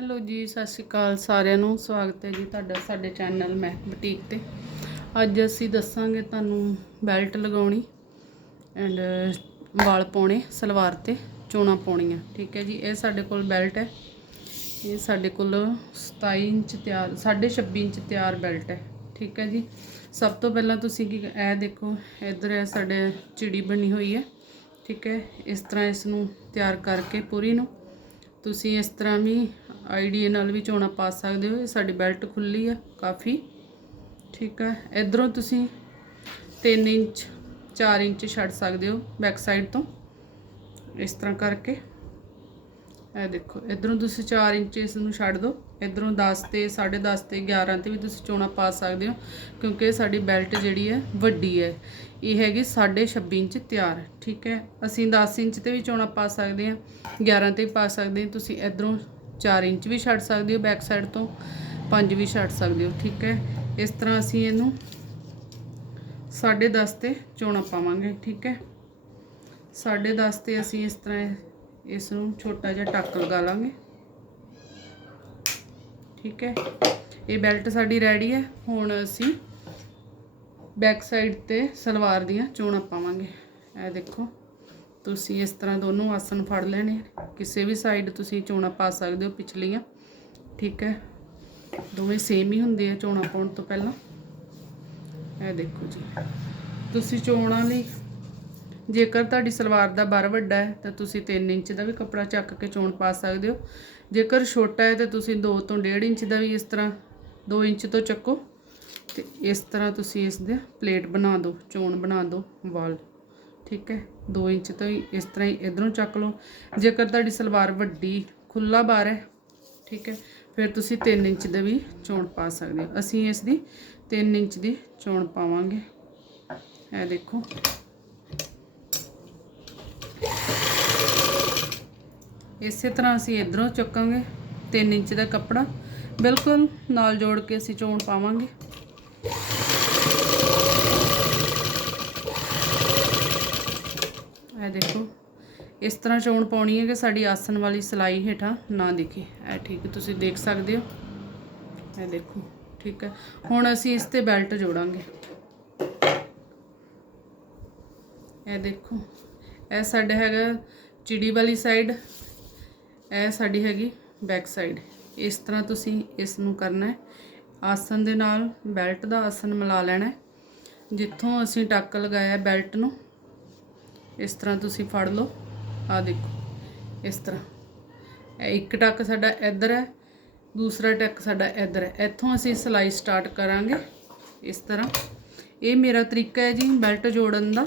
Hello ਜੀ, ਸਤਿ ਸ਼੍ਰੀ ਅਕਾਲ ਸਾਰਿਆਂ ਨੂੰ। ਸਵਾਗਤ ਹੈ ਜੀ ਤੁਹਾਡਾ ਸਾਡੇ ਚੈਨਲ ਮੈਂ ਬੁਟੀਕ ਤੇ। ਅੱਜ ਅਸੀਂ ਦੱਸਾਂਗੇ ਤੁਹਾਨੂੰ ਬੈਲਟ ਲਗਾਉਣੀ ਐਂਡ ਵਾਲ ਪਾਉਣੇ, ਸਲਵਾਰ ਤੇ ਚੋਣਾ ਪਾਉਣੀਆਂ। ਠੀਕ ਹੈ ਜੀ, ਇਹ ਸਾਡੇ ਕੋਲ ਬੈਲਟ ਹੈ। ਇਹ ਸਾਡੇ ਕੋਲ 27 ਇੰਚ ਤਿਆਰ 26 ਇੰਚ ਤਿਆਰ ਬੈਲਟ ਹੈ। ਠੀਕ ਹੈ ਜੀ, ਸਭ ਤੋਂ ਪਹਿਲਾਂ ਤੁਸੀਂ ਕੀ ਇਹ ਦੇਖੋ, ਇੱਧਰ ਹੈ ਸਾਡੇ ਚਿੜੀ ਬਣੀ ਹੋਈ ਹੈ। ਠੀਕ ਹੈ, ਇਸ ਤਰ੍ਹਾਂ ਇਸ ਨੂੰ ਤਿਆਰ ਕਰਕੇ ਪੂਰੀ ਨੂੰ। ਤੁਸੀਂ ਇਸ ਤਰ੍ਹਾਂ ਵੀ ਆਈਡੀਏ ਨਾਲ ਵੀ ਚੋਣਾ ਪਾ ਸਕਦੇ ਹੋ, ਇਹ ਸਾਡੀ ਬੈਲਟ ਖੁੱਲੀ ਆ ਕਾਫੀ। ਠੀਕ ਹੈ ਇਧਰੋਂ ਤੁਸੀਂ 3 ਇੰਚ 4 ਇੰਚ ਛੱਡ ਸਕਦੇ ਹੋ ਬੈਕ ਸਾਈਡ ਤੋਂ, ਇਸ ਤਰ੍ਹਾਂ ਕਰਕੇ। ਇਹ ਦੇਖੋ, ਇਧਰੋਂ ਤੁਸੀਂ 4 ਇੰਚ ਇਸ ਨੂੰ ਛੱਡ ਦਿਓ, ਇਧਰੋਂ 10 ਤੇ 10.5 ਤੇ 11 ਤੇ ਵੀ ਤੁਸੀਂ ਚੋਣਾ ਪਾ ਸਕਦੇ ਹੋ, ਕਿਉਂਕਿ ਇਹ ਸਾਡੀ ਬੈਲਟ ਜਿਹੜੀ ਹੈ ਵੱਡੀ ਹੈ, ਇਹ ਹੈਗੀ 26.5 ਇੰਚ ਤਿਆਰ, ਠੀਕ ਹੈ। ਅਸੀਂ 10 ਇੰਚ ਤੇ ਵੀ ਚੋਣਾ ਪਾ ਸਕਦੇ ਹਾਂ 11 ਤੇ ਵੀ ਪਾ ਸਕਦੇ ਹਾਂ, ਤੁਸੀਂ ਇਧਰੋਂ 4 ਇੰਚ ਵੀ ਛੱਡ ਸਕਦੇ ਹੋ ਬੈਕ ਸਾਈਡ ਤੋਂ 5 ਵੀ ਛੱਡ ਸਕਦੇ ਹੋ, ਠੀਕ ਹੈ? ਇਸ ਤਰ੍ਹਾਂ ਅਸੀਂ ਇਹਨੂੰ 10.5 ਤੇ ਚੋਣਾ ਪਾਵਾਂਗੇ, ਠੀਕ ਹੈ? 10.5 ਤੇ ਅਸੀਂ ਇਸ ਤਰ੍ਹਾਂ ਇਸ ਨੂੰ ਛੋਟਾ ਜਿਹਾ ਟੱਕ ਲਗਾ ਲਾਂਗੇ, ਠੀਕ ਹੈ? ਇਹ ਬੈਲਟ ਸਾਡੀ ਰੈਡੀ ਹੈ, ਹੁਣ ਅਸੀਂ ਬੈਕ ਸਾਈਡ ਤੇ ਸਲਵਾਰ ਦੀਆਂ ਚੋਣਾਂ ਪਾਵਾਂਗੇ, ਇਹ ਦੇਖੋ। ਤੁਸੀਂ ਇਸ ਤਰ੍ਹਾਂ ਦੋਨੋਂ ਆਸਨ ਫੜ ਲੈਣੇ। ਕਿਸੇ ਵੀ ਸਾਈਡ ਤੁਸੀਂ ਚੋਣਾਂ ਪਾ ਸਕਦੇ ਹੋ ਪਿਛਲੀਆਂ। ਠੀਕ ਹੈ? ਦੋਵੇਂ ਸੇਮ ਹੀ ਹੁੰਦੇ ਆ ਚੋਣਾਂ ਪਾਉਣ ਤੋਂ ਪਹਿਲਾਂ। ਇਹ ਦੇਖੋ ਜੀ। ਤੁਸੀਂ ਚੋਣਾਂ ਲਈ, ਜੇਕਰ ਤੁਹਾਡੀ ਸਲਵਾਰ ਦਾ ਬਰ ਵੱਡਾ ਹੈ, ਤਾਂ ਤੁਸੀਂ 3 ਇੰਚ ਦਾ ਵੀ ਕੱਪੜਾ ਚੱਕ ਕੇ ਚੋਣ ਪਾ ਸਕਦੇ ਹੋ। ਜੇਕਰ ਛੋਟਾ ਹੈ, ਤਾਂ ਤੁਸੀਂ 2 ਤੋਂ 1.5 ਇੰਚ ਦਾ ਵੀ ਇਸ ਤਰ੍ਹਾਂ 2 ਇੰਚ ਤੋਂ ਚੱਕੋ। ਤੇ ਇਸ ਤਰ੍ਹਾਂ ਤੁਸੀਂ ਇਸ ਦੇ ਪਲੇਟ ਬਣਾ ਦਿਓ, ਚੋਣ ਬਣਾ ਦਿਓ ਵਾਲ। ਠੀਕ ਹੈ? 2 ਇੰਚ ਤੋਂ ਹੀ ਇਸ ਤਰ੍ਹਾਂ ਹੀ ਇਧਰੋਂ ਚੱਕ ਲਓ। ਜੇਕਰ ਤੁਹਾਡੀ ਸਲਵਾਰ ਵੱਡੀ ਖੁੱਲਾ ਬਾਰ ਹੈ, ਠੀਕ ਹੈ? ਫਿਰ ਤੁਸੀਂ 3 ਇੰਚ ਦਾ ਵੀ ਚੋਣ ਪਾ ਸਕਦੇ ਹੋ। ਅਸੀਂ ਇਸ ਦੀ 3 ਇੰਚ ਦੀ ਚੋਣ ਪਾਵਾਂਗੇ। ਇਹ ਦੇਖੋ। ਇਸੇ ਤਰ੍ਹਾਂ ਅਸੀਂ ਇਧਰੋਂ ਚੁੱਕਾਂਗੇ। 3 ਇੰਚ ਦਾ ਕੱਪੜਾ ਬਿਲਕੁਲ ਨਾਲ ਜੋੜ ਕੇ ਅਸੀਂ ਚੋਣ ਪਾਵਾਂਗੇ। ਇਹ ਦੇਖੋ। ਇਸ ਤਰ੍ਹਾਂ ਚੋਣ ਪਾਉਣੀ ਹੈ ਕਿ ਸਾਡੀ ਆਸਣ ਵਾਲੀ ਸਲਾਈ ਹੇਠਾਂ ਨਾ ਦਿਖੇ। ਇਹ ਠੀਕ, ਤੁਸੀਂ ਦੇਖ ਸਕਦੇ ਹੋ। ਇਹ ਦੇਖੋ, ਠੀਕ ਹੈ। ਹੁਣ ਅਸੀਂ ਇਸ ਤੇ ਬੈਲਟ ਜੋੜਾਂਗੇ। ਇਹ ਦੇਖੋ, ਇਹ ਸਾਡਾ ਹੈਗਾ ਚਿੜੀ ਵਾਲੀ ਸਾਈਡ ਇਹ ਸਾਡੀ ਹੈਗੀ ਬੈਕ ਸਾਈਡ ਇਸ ਤਰ੍ਹਾਂ ਤੁਸੀਂ ਇਸ ਨੂੰ ਕਰਨਾ ਹੈ। ਆਸਨ ਦੇ ਨਾਲ ਬੈਲਟ ਦਾ ਆਸਨ ਮਿਲਾ ਲੈਣਾ ਜਿੱਥੋਂ ਅਸੀਂ ਟੱਕ ਲਗਾਇਆ ਬੈਲਟ ਨੂੰ ਇਸ ਤਰ੍ਹਾਂ ਤੁਸੀਂ ਫੜ ਲਓ। ਆ ਦੇਖੋ, ਇਸ ਤਰ੍ਹਾਂ। ਇਹ ਇੱਕ ਟੱਕ ਸਾਡਾ ਇੱਧਰ ਹੈ, ਦੂਸਰਾ ਟੱਕ ਸਾਡਾ ਇੱਧਰ ਹੈ। ਇੱਥੋਂ ਅਸੀਂ ਸਿਲਾਈ ਸਟਾਰਟ ਕਰਾਂਗੇ ਇਸ ਤਰ੍ਹਾਂ। ਇਹ ਮੇਰਾ ਤਰੀਕਾ ਹੈ ਜੀ ਬੈਲਟ ਜੋੜਨ ਦਾ।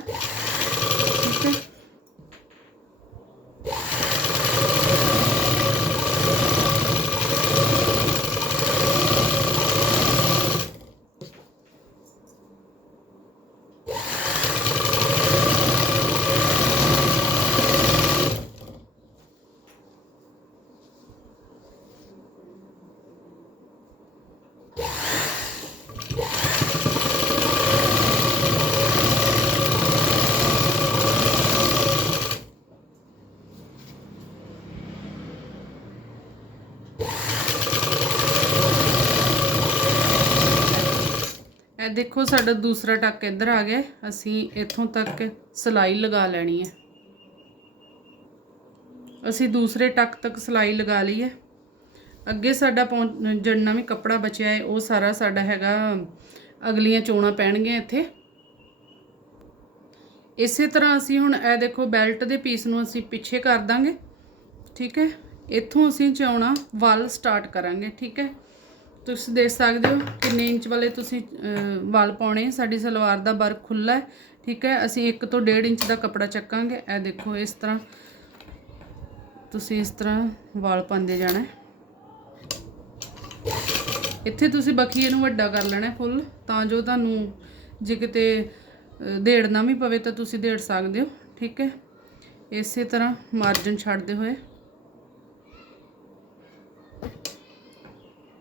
ਦੇਖੋ, ਸਾਡਾ ਦੂਸਰਾ ਟੱਕ ਇੱਧਰ ਆ ਗਿਆ। ਅਸੀਂ ਇੱਥੋਂ ਤੱਕ ਸਲਾਈ ਲਗਾ ਲੈਣੀ ਹੈ। ਅਸੀਂ ਦੂਸਰੇ ਟੱਕ ਤੱਕ ਸਲਾਈ ਲਗਾ ਲਈ ਹੈ। ਅੱਗੇ ਸਾਡਾ ਪਹੁੰਚ- ਜਿੰਨਾ ਵੀ ਕੱਪੜਾ ਬਚਿਆ ਹੈ, ਉਹ ਸਾਰਾ ਸਾਡਾ ਹੈਗਾ, ਅਗਲੀਆਂ ਚੋਣਾਂ ਪੈਣਗੀਆਂ ਇੱਥੇ। ਇਸੇ ਤਰ੍ਹਾਂ ਅਸੀਂ ਹੁਣ ਇਹ ਦੇਖੋ, ਬੈਲਟ ਦੇ ਪੀਸ ਨੂੰ ਅਸੀਂ ਪਿੱਛੇ ਕਰ ਦਾਂਗੇ। ਠੀਕ ਹੈ? ਇੱਥੋਂ ਅਸੀਂ ਚੌਣਾ ਵੱਲ ਸਟਾਰਟ ਕਰਾਂਗੇ। ਠੀਕ ਹੈ? ਤੁਸੀਂ ਦੇਖ ਸਕਦੇ ਹੋ ਕਿੰਨੇ ਇੰਚ ਵਾਲੇ ਤੁਸੀਂ ਵਾਲ ਪਾਉਣੇ ਸਾਡੀ ਸਲਵਾਰ ਦਾ ਵਰਕ ਖੁੱਲਾ ਹੈ, ਠੀਕ ਹੈ? ਅਸੀਂ 1 ਤੋਂ 1.5 ਇੰਚ ਦਾ ਕੱਪੜਾ ਚੱਕਾਂਗੇ। ਇਹ ਦੇਖੋ, ਇਸ ਤਰ੍ਹਾਂ ਤੁਸੀਂ ਇਸ ਤਰ੍ਹਾਂ ਵਾਲ ਪਾਉਂਦੇ ਜਾਣਾ ਇੱਥੇ ਤੁਸੀਂ ਬਖੀਏ ਨੂੰ ਵੱਡਾ ਕਰ ਲੈਣਾ ਫੁੱਲ, ਤਾਂ ਜੋ ਤੁਹਾਨੂੰ ਜੇ ਕਿਤੇ ਦੇੜਨਾ ਵੀ ਪਵੇ ਤਾਂ ਤੁਸੀਂ ਦੇੜ ਸਕਦੇ ਹੋ, ਠੀਕ ਹੈ? ਇਸੇ ਤਰ੍ਹਾਂ ਮਾਰਜਨ ਛੱਡਦੇ ਹੋਏ।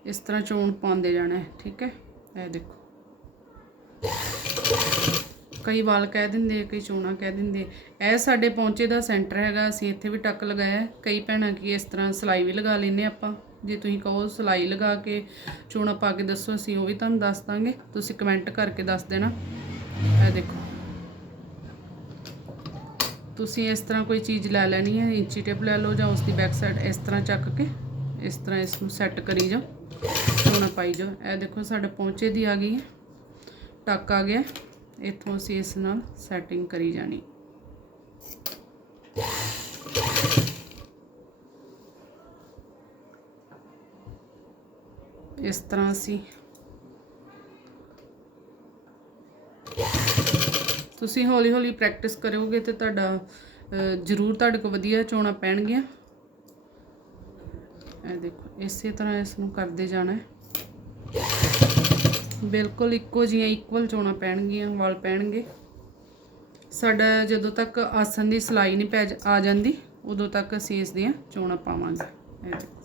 ਇਸ ਤਰ੍ਹਾਂ ਚੋਣ ਪਾਉਂਦੇ ਜਾਣਾ ਹੈ, ਠੀਕ ਹੈ? ਇਹ ਦੇਖੋ। ਕਈ ਵਾਲ ਕਹਿ ਦਿੰਦੇ ਕਈ ਚੋਣਾ ਕਹਿ ਦਿੰਦੇ ਇਹ ਸਾਡੇ ਪੌਂਚੇ ਦਾ ਸੈਂਟਰ ਹੈਗਾ, ਅਸੀਂ ਇੱਥੇ ਵੀ ਟੱਕ ਲਗਾਇਆ ਕਈ ਭੈਣਾਂ ਕੀ ਇਸ ਤਰ੍ਹਾਂ ਸਲਾਈ ਵੀ ਲਗਾ ਲੈਨੇ ਆਪਾਂ। ਜੇ ਤੁਸੀਂ ਕਹੋ ਸਿਲਾਈ ਲਗਾ ਕੇ ਚੋਣਾ ਪਾ ਕੇ ਦੱਸੋ, ਅਸੀਂ ਉਹ ਵੀ ਤੁਹਾਨੂੰ ਦੱਸ ਦਾਂਗੇ। ਤੁਸੀਂ ਕਮੈਂਟ ਕਰਕੇ ਦੱਸ ਦੇਣਾ। ਇਹ ਦੇਖੋ। ਤੁਸੀਂ ਇਸ ਤਰ੍ਹਾਂ ਕੋਈ ਚੀਜ਼ ਲੈ ਲੈਣੀ ਹੈ, ਇੰਚੀ ਟੇਪ ਲੈ ਲਓ ਜਾਂ ਉਸ ਦੀ ਬੈਕ ਸਾਈਡ ਇਸ ਤਰ੍ਹਾਂ ਚੱਕ ਕੇ, ਇਸ ਤਰ੍ਹਾਂ ਇਸ ਨੂੰ ਸੈੱਟ ਕਰੀ ਜਾਓ। ਚੋਣਾ ਪਾਈ ਜਾਓ। ਇਹ ਦੇਖੋ, ਸਾਡੇ ਪਹੁੰਚੇ ਦੀ ਆ ਗਈ ਹੈ। ਟੱਕ ਆ ਗਿਆ। ਇੱਥੋਂ ਅਸੀਂ ਇਸ ਨਾਲ ਸੈਟਿੰਗ ਕਰੀ ਜਾਣੀ। ਇਸ ਤਰ੍ਹਾਂ ਅਸੀਂ ਤੁਸੀਂ ਹੌਲੀ ਹੌਲੀ ਪ੍ਰੈਕਟਿਸ ਕਰੋਗੇ ਤੇ ਤੁਹਾਡਾ ਜ਼ਰੂਰ ਤੁਹਾਡੇ ਕੋਲ ਵਧੀਆ ਚੋਣਾ ਪੈਣਗੀਆਂ। ਇਹ ਦੇਖੋ, ਇਸੇ ਤਰ੍ਹਾਂ ਇਸ ਨੂੰ ਕਰਦੇ ਜਾਣਾ ਬਿਲਕੁਲ ਇੱਕੋ ਜਿਹੀਆਂ ਇਕੁਅਲ ਚੋਣਾ ਪੈਣਗੀਆਂ, ਵਾਲ ਪੈਣਗੇ। ਸਾਡਾ ਜਦੋਂ ਤੱਕ ਆਸਨ ਦੀ ਸਿਲਾਈ ਨਹੀਂ ਪੈ ਆ ਜਾਂਦੀ, ਉਦੋਂ ਤੱਕ ਅਸੀਂ ਇਸ ਦੀਆਂ ਚੋਣਾ ਪਾਵਾਂਗੇ। ਇਹ ਦੇਖੋ।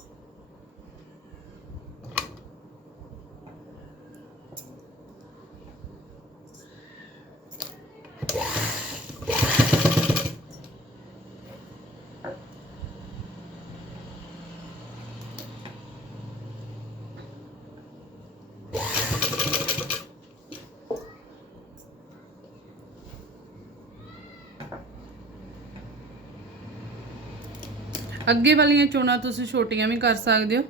ਅੱਗੇ ਵਾਲੀਆਂ ਚੋਣਾਂ ਤੁਸੀਂ ਛੋਟੀਆਂ ਵੀ ਕਰ ਸਕਦੇ ਹੋ।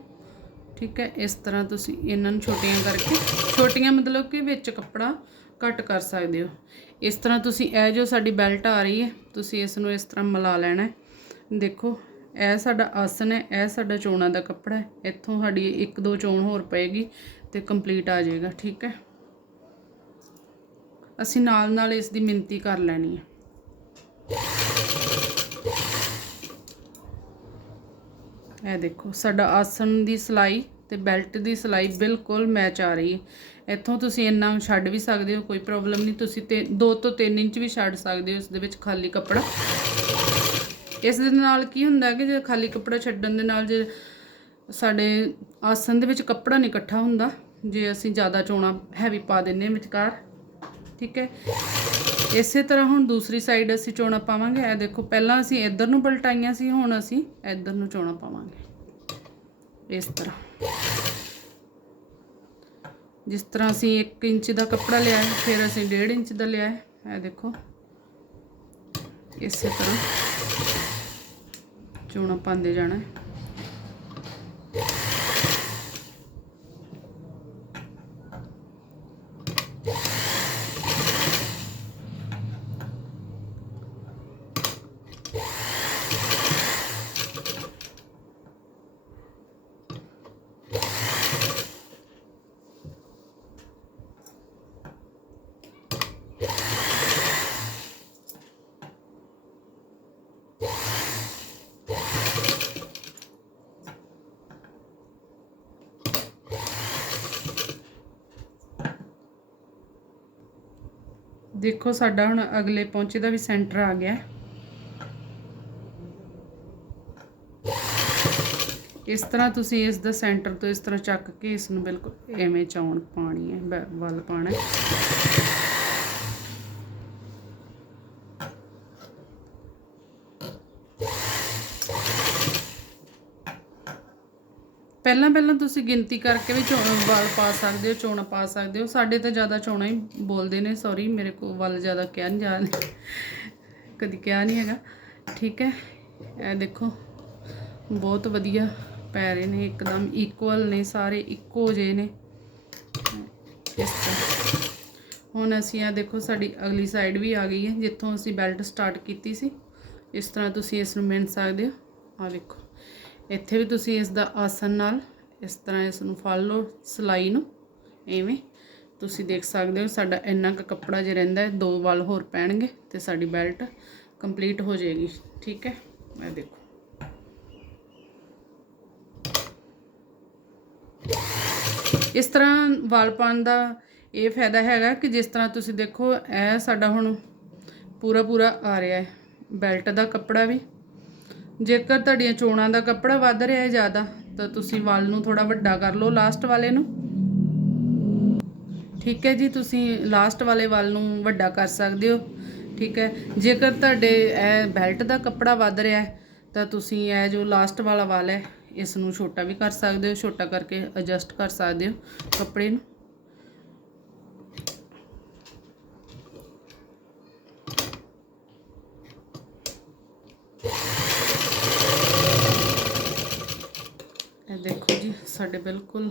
ਠੀਕ ਹੈ, ਇਸ ਤਰ੍ਹਾਂ ਤੁਸੀਂ ਇਹਨਾਂ ਨੂੰ ਛੋਟੀਆਂ ਕਰਕੇ, ਛੋਟੀਆਂ ਮਤਲਬ ਕਿ ਵਿੱਚ ਕੱਪੜਾ ਕੱਟ ਕਰ ਸਕਦੇ ਹੋ। ਇਸ ਤਰ੍ਹਾਂ ਤੁਸੀਂ ਇਹ ਜੋ ਸਾਡੀ ਬੈਲਟ ਆ ਰਹੀ ਹੈ, ਤੁਸੀਂ ਇਸ ਨੂੰ ਇਸ ਤਰ੍ਹਾਂ ਮਿਲਾ ਲੈਣਾ ਦੇਖੋ, ਇਹ ਸਾਡਾ ਆਸਨ ਹੈ, ਇਹ ਸਾਡਾ ਚੋਣਾਂ ਦਾ ਕੱਪੜਾ ਹੈ। ਇੱਥੋਂ ਸਾਡੀ ਇੱਕ ਦੋ ਚੋਣ ਹੋਰ ਪਏਗੀ ਤੇ ਕੰਪਲੀਟ ਆ ਜਾਏਗਾ, ਠੀਕ ਹੈ। ਅਸੀਂ ਨਾਲ ਨਾਲ ਇਸ ਦੀ ਮਿਣਤੀ ਕਰ ਲੈਣੀ ਹੈ। ਇਹ ਦੇਖੋ, ਸਾਡਾ ਆਸਣ ਦੀ ਸਿਲਾਈ ਤੇ ਬੈਲਟ ਦੀ ਸਿਲਾਈ ਬਿਲਕੁਲ ਮੈਚ ਆ ਰਹੀ ਹੈ। ਇੱਥੋਂ ਤੁਸੀਂ ਇੰਨਾ ਛੱਡ ਵੀ ਸਕਦੇ ਹੋ, ਕੋਈ ਪ੍ਰੋਬਲਮ ਨਹੀਂ। ਤੁਸੀਂ ਤੇ 2 ਤੋਂ 3 ਇੰਚ ਵੀ ਛੱਡ ਸਕਦੇ ਹੋ ਇਸ ਦੇ ਵਿੱਚ ਖਾਲੀ ਕੱਪੜਾ। ਇਸ ਦੇ ਨਾਲ ਕੀ ਹੁੰਦਾ ਕਿ ਜੇ ਖਾਲੀ ਕੱਪੜਾ ਛੱਡਣ ਦੇ ਨਾਲ ਜੇ ਸਾਡੇ ਆਸਣ ਦੇ ਵਿੱਚ ਕੱਪੜਾ ਨਹੀਂ ਇਕੱਠਾ ਹੁੰਦਾ, ਜੇ ਅਸੀਂ ਜ਼ਿਆਦਾ ਚੋਣਾ ਹੈਵੀ ਪਾ ਦਿੰਨੇ ਵਿਚਕਾਰ, ਠੀਕ ਹੈ। ਇਸੇ ਤਰ੍ਹਾਂ ਹੁਣ ਦੂਸਰੀ ਸਾਈਡ ਅਸੀਂ ਚੋਣਾ ਪਾਵਾਂਗੇ। ਇਹ ਦੇਖੋ, ਪਹਿਲਾਂ ਅਸੀਂ ਇੱਧਰ ਨੂੰ ਪਲਟਾਈਆਂ ਸੀ, ਹੁਣ ਅਸੀਂ ਇੱਧਰ ਨੂੰ ਚੋਣਾ ਪਾਵਾਂਗੇ। ਇਸ ਤਰ੍ਹਾਂ। ਜਿਸ ਤਰ੍ਹਾਂ ਅਸੀਂ 1 ਇੰਚ ਦਾ ਕੱਪੜਾ ਲਿਆ ਹੈ, ਫਿਰ ਅਸੀਂ 1.5 ਇੰਚ ਦਾ ਲਿਆ ਹੈ। ਇਹ ਦੇਖੋ, ਇਸੇ ਤਰ੍ਹਾਂ ਚੋਣਾ ਪਾਉਂਦੇ ਜਾਣਾ ਹੈ। ਦੇਖੋ, ਸਾਡਾ ਹੁਣ ਅਗਲੇ ਪਹੁੰਚੇ ਦਾ ਵੀ ਸੈਂਟਰ ਆ ਗਿਆ। ਇਸ ਤਰ੍ਹਾਂ ਤੁਸੀਂ ਇਸ ਦਾ ਸੈਂਟਰ ਤੋਂ ਇਸ ਤਰ੍ਹਾਂ ਚੱਕ ਕੇ ਇਸ ਨੂੰ ਬਿਲਕੁਲ ਐਵੇਂ ਚੌਣ ਪਾਣੀ ਹੈ ਵੱਲ ਪਾਣਾ ਪਹਿਲਾਂ ਪਹਿਲਾਂ ਤੁਸੀਂ ਗਿਣਤੀ ਕਰਕੇ ਵੀ ਚੋ- ਵਾਲ ਪਾ ਸਕਦੇ ਹੋ, ਚੋਣਾ ਪਾ ਸਕਦੇ ਹੋ। ਸਾਡੇ ਤਾਂ ਜ਼ਿਆਦਾ ਚੋਣਾ ਹੀ ਬੋਲਦੇ ਨੇ ਸੌਰੀ ਮੇਰੇ ਕੋਲ ਵੱਲ ਜ਼ਿਆਦਾ ਕਿਹਾ ਨਹੀਂ ਜਾ ਕਦੀ ਕਿਹਾ ਨਹੀਂ ਹੈਗਾ। ਠੀਕ ਹੈ, ਇਹ ਦੇਖੋ, ਬਹੁਤ ਵਧੀਆ ਪੈ ਰਹੇ ਨੇ, ਇੱਕਦਮ ਇਕੁਅਲ ਨੇ ਸਾਰੇ, ਇੱਕੋ ਜਿਹੇ ਨੇ। ਇਸ ਤਰ੍ਹਾਂ। ਹੁਣ ਅਸੀਂ ਆ ਦੇਖੋ, ਸਾਡੀ ਅਗਲੀ ਸਾਈਡ ਵੀ ਆ ਗਈ ਹੈ, ਜਿੱਥੋਂ ਅਸੀਂ ਬੈਲਟ ਸਟਾਰਟ ਕੀਤੀ ਸੀ। ਇਸ ਤਰ੍ਹਾਂ ਤੁਸੀਂ ਇਸ ਨੂੰ ਮਿਣ ਸਕਦੇ ਹੋ। ਆ ਦੇਖੋ ਇੱਥੇ ਵੀ ਤੁਸੀਂ ਇਸ ਦਾ ਆਸਨ ਨਾਲ ਇਸ ਤਰ੍ਹਾਂ ਇਸ ਨੂੰ ਫੜ ਲਓ, ਸਲਾਈ ਨੂੰ, ਐਵੇਂ। ਤੁਸੀਂ ਦੇਖ ਸਕਦੇ ਹੋ ਸਾਡਾ ਇੰਨਾ ਕੁ ਕੱਪੜਾ ਜੇ ਰਹਿੰਦਾ ਹੈ, ਦੋ ਵਾਲ ਹੋਰ ਪੈਣਗੇ ਤੇ ਸਾਡੀ ਬੈਲਟ ਕੰਪਲੀਟ ਹੋ ਜਾਏਗੀ, ਠੀਕ ਹੈ? ਇਹ ਦੇਖੋ। ਇਸ ਤਰ੍ਹਾਂ ਵਾਲ ਪਾਉਣ ਦਾ ਇਹ ਫਾਇਦਾ ਹੈਗਾ ਕਿ ਜਿਸ ਤਰ੍ਹਾਂ ਤੁਸੀਂ ਦੇਖੋ, ਇਹ ਸਾਡਾ ਹੁਣ ਪੂਰਾ ਪੂਰਾ ਆ ਰਿਹਾ ਹੈ, ਬੈਲਟ ਦਾ ਕੱਪੜਾ ਵੀ। ਜੇਕਰ ਤੁਹਾਡੀਆਂ ਚੋਣਾਂ ਦਾ ਕੱਪੜਾ ਵੱਧ ਰਿਹਾ ਹੈ ਜ਼ਿਆਦਾ, ਤਾਂ ਤੁਸੀਂ ਵਾਲ ਨੂੰ ਥੋੜਾ ਵੱਡਾ ਕਰ ਲਓ ਲਾਸਟ ਵਾਲੇ ਨੂੰ। ਠੀਕ ਹੈ ਜੀ, ਤੁਸੀਂ ਲਾਸਟ ਵਾਲੇ ਵਾਲ ਨੂੰ ਵੱਡਾ ਕਰ ਸਕਦੇ ਹੋ। ਠੀਕ ਹੈ, ਜੇਕਰ ਤੁਹਾਡੇ ਇਹ ਬੈਲਟ ਦਾ ਕੱਪੜਾ ਵੱਧ ਰਿਹਾ ਹੈ, ਤਾਂ ਤੁਸੀਂ ਇਹ ਜੋ ਲਾਸਟ ਵਾਲਾ ਵਾਲ ਹੈ, ਇਸ ਨੂੰ ਛੋਟਾ ਵੀ ਕਰ ਸਕਦੇ ਹੋ, ਛੋਟਾ ਕਰਕੇ ਐਡਜਸਟ ਕਰ ਸਕਦੇ ਹੋ ਕੱਪੜੇ ਨੂੰ। ਇਹ ਦੇਖੋ ਜੀ, ਸਾਡੇ ਬਿਲਕੁਲ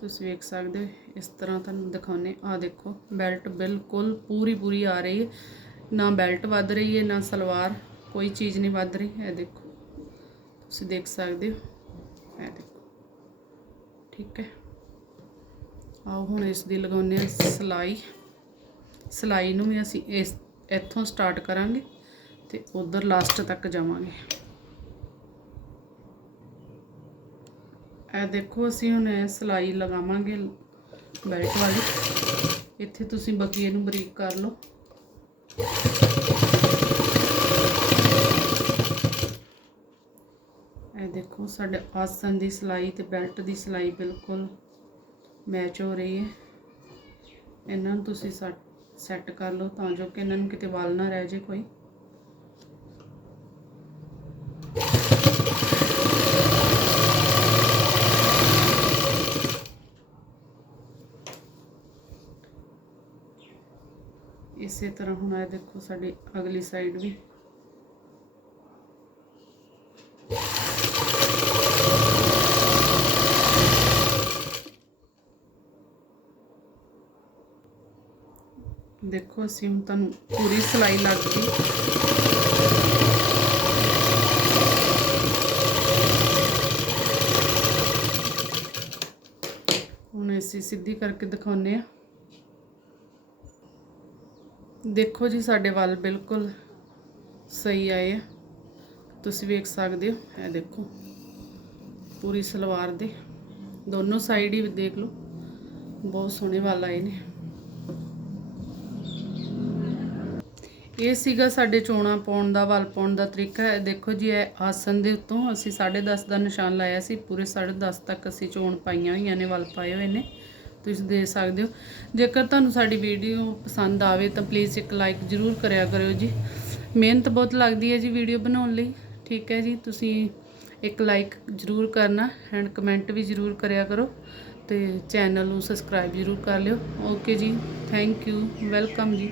ਤੁਸੀਂ ਵੇਖ ਸਕਦੇ ਹੋ, ਇਸ ਤਰ੍ਹਾਂ ਤੁਹਾਨੂੰ ਦਿਖਾਉਨੇ ਆ ਦੇਖੋ, ਬੈਲਟ ਬਿਲਕੁਲ ਪੂਰੀ ਪੂਰੀ ਆ ਰਹੀ ਹੈ। ਨਾ ਬੈਲਟ ਵੱਧ ਰਹੀ ਹੈ, ਨਾ ਸਲਵਾਰ, ਕੋਈ ਚੀਜ਼ ਨਹੀਂ ਵੱਧ ਰਹੀ। ਇਹ ਦੇਖੋ, ਤੁਸੀਂ ਦੇਖ ਸਕਦੇ ਹੋ। ਇਹ ਦੇਖੋ, ਠੀਕ ਹੈ। ਆਓ ਹੁਣ ਇਸ ਦੀ ਲਗਾਉਂਦੇ ਆ ਸਲਾਈ। ਸਲਾਈ ਨੂੰ ਵੀ ਅਸੀਂ ਇਸ, ਇੱਥੋਂ ਸਟਾਰਟ ਕਰਾਂਗੇ ਤੇ ਉਧਰ ਲਾਸਟ ਤੱਕ ਜਾਵਾਂਗੇ। ਇਹ ਦੇਖੋ, ਅਸੀਂ ਹੁਣ ਇਹ ਸਲਾਈ ਲਗਾਵਾਂਗੇ ਬੈਲਟ ਵਾਲੀ। ਇੱਥੇ ਤੁਸੀਂ ਬਕੀਏ ਨੂੰ ਬਰੀਕ ਕਰ ਲਓ। ਇਹ ਦੇਖੋ, ਸਾਡੇ ਆਸਨ ਦੀ ਸਲਾਈ ਤੇ ਬੈਲਟ ਦੀ ਸਲਾਈ ਬਿਲਕੁਲ ਮੈਚ ਹੋ ਰਹੀ ਹੈ। ਇਹਨਾਂ ਨੂੰ ਤੁਸੀਂ ਸੈੱਟ ਕਰ ਲਓ ਤਾਂ ਜੋ ਕਿ ਇਹਨਾਂ ਨੂੰ ਕਿਤੇ ਵਾਲ ਨਾ ਰਹਿ ਜੇ ਕੋਈ। ਇਸੇ ਤਰ੍ਹਾਂ ਹੁਣ ਇਹ ਦੇਖੋ ਸਾਡੀ ਅਗਲੀ ਸਾਈਡ ਵੀ। ਦੇਖੋ ਅਸੀਂ ਹੁਣ ਤੁਹਾਨੂੰ ਪੂਰੀ ਸਲਾਈ ਲੱਗ ਗਈ। ਹੁਣ ਅਸੀਂ ਸਿੱਧੀ ਕਰਕੇ ਦਿਖਾਉਨੇ ਆ ਦੇਖੋ ਜੀ, ਸਾਡੇ ਵੱਲ ਬਿਲਕੁਲ ਸਹੀ ਆਏ ਆ। ਤੁਸੀਂ ਵੇਖ ਸਕਦੇ ਹੋ, ਇਹ ਦੇਖੋ, ਪੂਰੀ ਸਲਵਾਰ ਦੇ। ਦੋਨੋਂ ਸਾਈਡ ਹੀ ਦੇਖ ਲਓ, ਬਹੁਤ ਸੋਹਣੇ ਵੱਲ ਆਏ ਨੇ। ਇਹ ਸੀਗਾ ਸਾਡੇ ਚੋਣਾ ਪਾਉਣ ਦਾ, ਵੱਲ ਪਾਉਣ ਦਾ ਤਰੀਕਾ। ਹੈ ਦੇਖੋ ਜੀ, ਇਹ ਆਸਨ ਦੇ ਉੱਤੋਂ ਅਸੀਂ 10.5 ਦਾ ਨਿਸ਼ਾਨ ਲਾਇਆ ਸੀ। ਪੂਰੇ 10.5 ਤੱਕ ਅਸੀਂ ਚੋਣ ਪਾਈਆਂ ਹੋਈਆਂ ਨੇ, ਵੱਲ ਪਾਏ ਹੋਏ ਨੇ। ਤੁਸੀਂ ਦੇ ਸਕਦੇ ਹੋ। ਜੇਕਰ ਤੁਹਾਨੂੰ ਸਾਡੀ ਵੀਡੀਓ ਪਸੰਦ ਆਵੇ ਤਾਂ ਪਲੀਜ਼ ਇੱਕ ਲਾਈਕ ਜ਼ਰੂਰ ਕਰਿਆ ਕਰਿਓ ਜੀ। ਮਿਹਨਤ ਬਹੁਤ ਲੱਗਦੀ ਹੈ ਜੀ ਵੀਡੀਓ ਬਣਾਉਣ ਲਈ। ਠੀਕ ਹੈ ਜੀ, ਤੁਸੀਂ ਇੱਕ ਲਾਈਕ ਜ਼ਰੂਰ ਕਰਨਾ ਐਂਡ ਕਮੈਂਟ ਵੀ ਜ਼ਰੂਰ ਕਰਿਆ ਕਰੋ ਤੇ ਚੈਨਲ ਨੂੰ ਸਬਸਕ੍ਰਾਈਬ ਜ਼ਰੂਰ ਕਰ ਲਿਓ। ਓਕੇ ਜੀ ਥੈਂਕ ਯੂ ਵੈਲਕਮ ਜੀ।